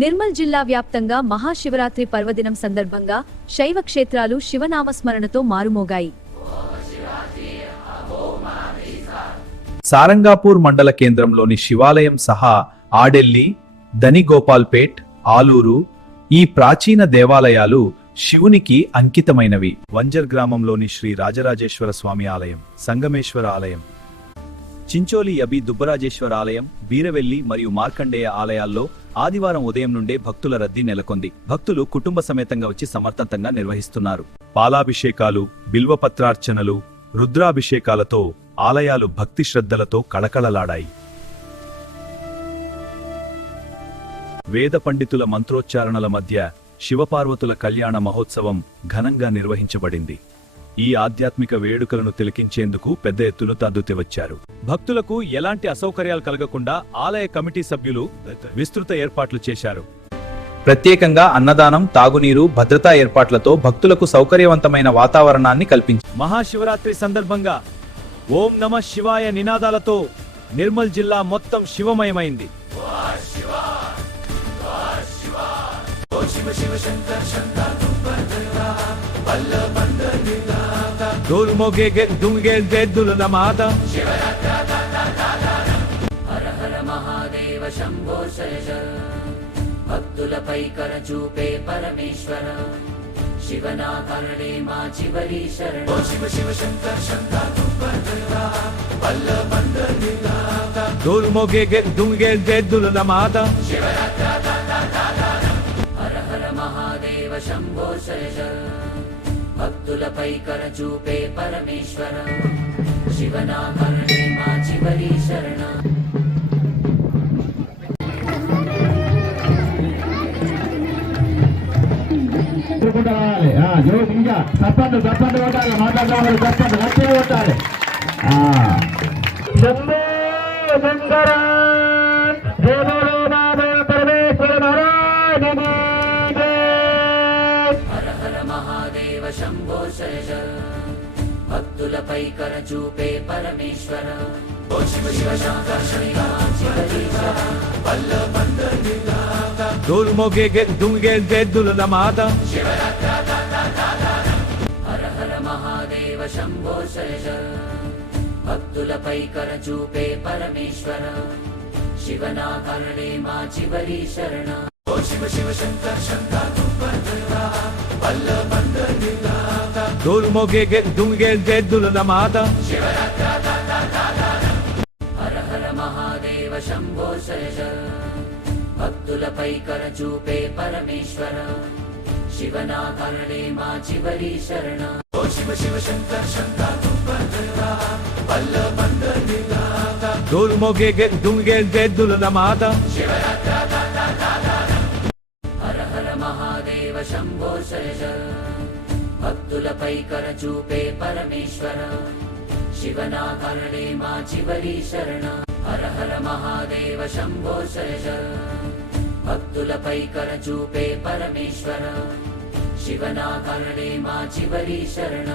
నిర్మల్ జిల్లా వ్యాప్తంగా మహాశివరాత్రి పర్వదినం సందర్భంగా శైవ క్షేత్రాలు శివనామస్మరణతో మారుమోగాయి. సారంగాపూర్ మండల కేంద్రంలోని శివాలయం సహా ఆడెల్లి, దనిగోపాల్పేట్, ఆలూరు ఈ ప్రాచీన దేవాలయాలు శివునికి అంకితమైనవి. వంజర్ గ్రామంలోని శ్రీ రాజరాజేశ్వర స్వామి ఆలయం, సంగమేశ్వర ఆలయం, చించోలి అబి దుబ్బరాజేశ్వర ఆలయం, బీరవెల్లి మరియు మార్కండేయ ఆలయాల్లో ఆదివారం ఉదయం నుండే భక్తుల రద్దీ నెలకొంది. భక్తులు కుటుంబ సమేతంగా వచ్చి సమర్థంగా నిర్వహిస్తున్నారు. పాలాభిషేకాలు, బిల్వపత్రార్చనలు, రుద్రాభిషేకాలతో ఆలయాలు భక్తి శ్రద్ధలతో కళకళలాడాయి. వేద పండితుల మంత్రోచ్చారణల మధ్య శివపార్వతుల కళ్యాణ మహోత్సవం ఘనంగా నిర్వహించబడింది. ఈ ఆధ్యాత్మిక వేడుకలను తిలకించేందుకు పెద్ద ఎత్తున తద్దుతి వచ్చారు. భక్తులకు ఎలాంటి అసౌకర్యాలు కలగకుండా ఆలయ కమిటీ సభ్యులు విస్తృత ఏర్పాట్లు చేశారు. ప్రత్యేకంగా అన్నదానం, తాగునీరు, భద్రతా ఏర్పాట్లతో భక్తులకు సౌకర్యవంతమైన వాతావరణాన్ని కల్పించారు. మహాశివరాత్రి సందర్భంగా ఓం నమః శివాయ నినాదాలతో నిర్మల్ జిల్లా మొత్తం శివమయమైంది. భక్తులపై కరచూపే పరమేశ్వర, శివనాకరణే మా చివరి శరణ. శివ శివ శంకర శంకర హర హర మహాదేవ శంభో శరజ. భక్తులపై కరచూపే పరమేశ్వర, శివనాకరణే మా చివరి శరణ. తప్పండి కొట్టాలి, మాట్లాడాలి, తప్పండి గట్టిగా కొట్టాలి. హర హర మహాదేవ శంభో శరజ. భక్తులపై కరచూపే పరమేశ్వర, శివ శివ శంకర హర హర మహాదేవ శంభో శరజ. భక్తులపై కరచూపే పరమేశ్వర, శివనాకరణే మా చివరి శరణ. శివ శివ శంకర హర హర మహాదేవ శంభో శరజ. భక్తులపై కరచూపే పరమేశ్వర, శివనాకరణే మా చివరి శరణ. శివ శివ శంకర హర హర మహాదేవ శంభో శరజ. భక్తులపై కరచూపే పరమేశ్వర, శివనాకరణే మా చివరి శరణ. హర హర మహాదేవ శంభో శరజ. భక్తులపై కరచూపే పరమేశ్వర, శివనాకరణే మా చివరి శరణ.